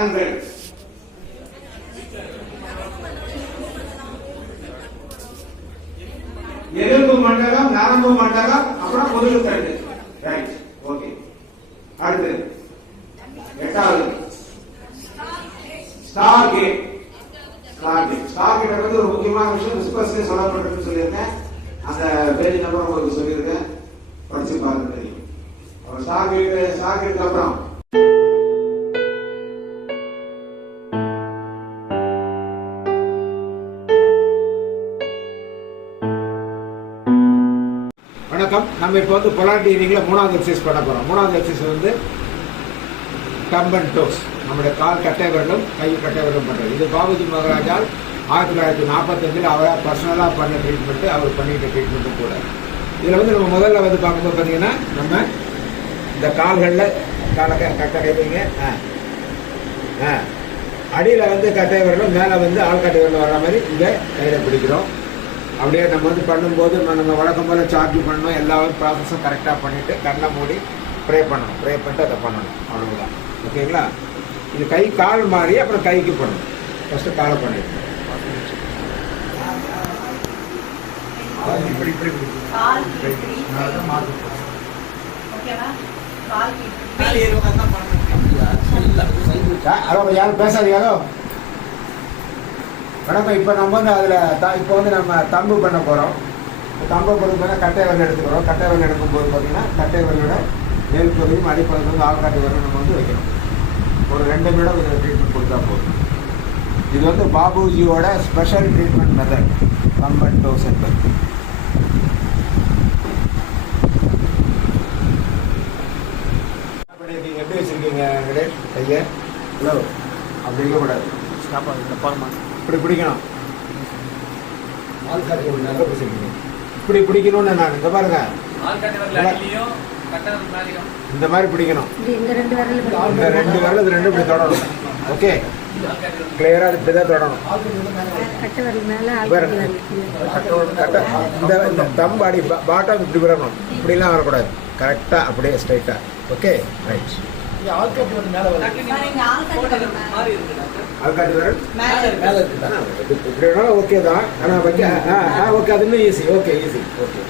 பழங்கள். எலும்பு மண்டலம், நரம்பு மண்டலம், அப்புறம் முதுகுத்தண்டு. Right, okay. அடுத்து 8வது ஸ்டார்கேட். ஸ்டார்கேட் ஒரு முக்கியமான விஷயம் டிஸ்கஸ்ல சொல்லப்பட்டிருக்கு சொல்லியிருக்கேன். அந்த பேஜ் நம்பர் உங்களுக்கு சொல்லியிருக்கேன், படிச்சு பாருங்க தெரியும். ஸ்டார்கேட் அப்புறம் வணக்கம். நம்ம இப்போ வந்து பொலாரிட்டி ரீடிங்ல 3வது எக்ஸசைஸ் பண்ண போறோம். 3வது எக்ஸசைஸ் வந்து தம்ப் அண்ட் டோஸ். நம்முடைய கால் கட்டை விரலும் கை கட்டை விரலும் பண்றது. இது பாபுஜி மகாராஜால் 1945 அவரை பர்சனலாக பண்ண ட்ரீட்மெண்ட், அவர் பண்ணிட்ட ட்ரீட்மெண்ட்டும் கூட. இதில் வந்து நம்ம முதல்ல வந்து பார்க்கும்போது பார்த்தீங்கன்னா நம்ம இந்த கால்களில் காலை கட்டை வைங்க. அடியில் வந்து கட்டை விரலும், மேலே வந்து ஆள்கட்டை விரலும் வர்ற மாதிரி இங்கே கையில் பிடிக்கிறோம். அப்படியே நம்ம வந்து பண்ணும்போது நம்ம வழக்கம் போல் சார்ஜ் பண்ணணும். எல்லா ப்ராசஸும் கரெக்டாக பண்ணிவிட்டு கண்ணை மூடி ப்ரே பண்ணணும். ப்ரே பண்ணிட்டு அதை பண்ணணும். அவ்வளோதான். ஓகேங்களா? இது கை கால் மாறி அப்புறம் கைக்கு பண்ணணும். ஃபஸ்ட்டு காலை பண்ணிடணும். யாரும் பேசாதீங்களோ. வணக்கம். இப்போ நம்ம வந்து அதில் இப்போ வந்து நம்ம தம்பு பண்ண போகிறோம். தம்பை பொறுத்தவரை கட்டை விரல் எடுத்துக்கிறோம். கட்டை விரல் எடுக்கும்போது பார்த்தீங்கன்னா கட்டை விரலோட மேல் பகுதியும் அடிப்பகுதியும் ஆள்காட்டி விரல் நம்ம வந்து வைக்கணும். ஒரு 2 நிமிடம் இதில் ட்ரீட்மெண்ட் கொடுத்தா போதும். இது வந்து பாபுஜியோட special treatment method, thumb and dose என்பது. எப்படி வச்சுருக்கீங்க கணேஷ் கையை? ஹலோ, அப்படி இருக்கக்கூடாது. இப்படி பிடிக்கணும். இப்படி பிடிக்கணும்னு நான் இங்க பாருங்க, இந்த மாதிரி பிடிக்கணும். இந்த 2 விரல் இது 2 இப்படி தொடணும். ஓகே, கிளியரா இப்படிதான் தொடணும். இந்த தம்பு அடி பாட்டம் இப்படி வரணும். இப்படிலாம் வரக்கூடாது. கரெக்டா அப்படியே ஸ்ட்ரைட்டா. Okay, right. ஆள்காட்டி விரல் மேல ஓகே தான். ஆனா வைக்க ஓகே, அது இன்னும் ஈஸி. Okay, easy. ஓகே,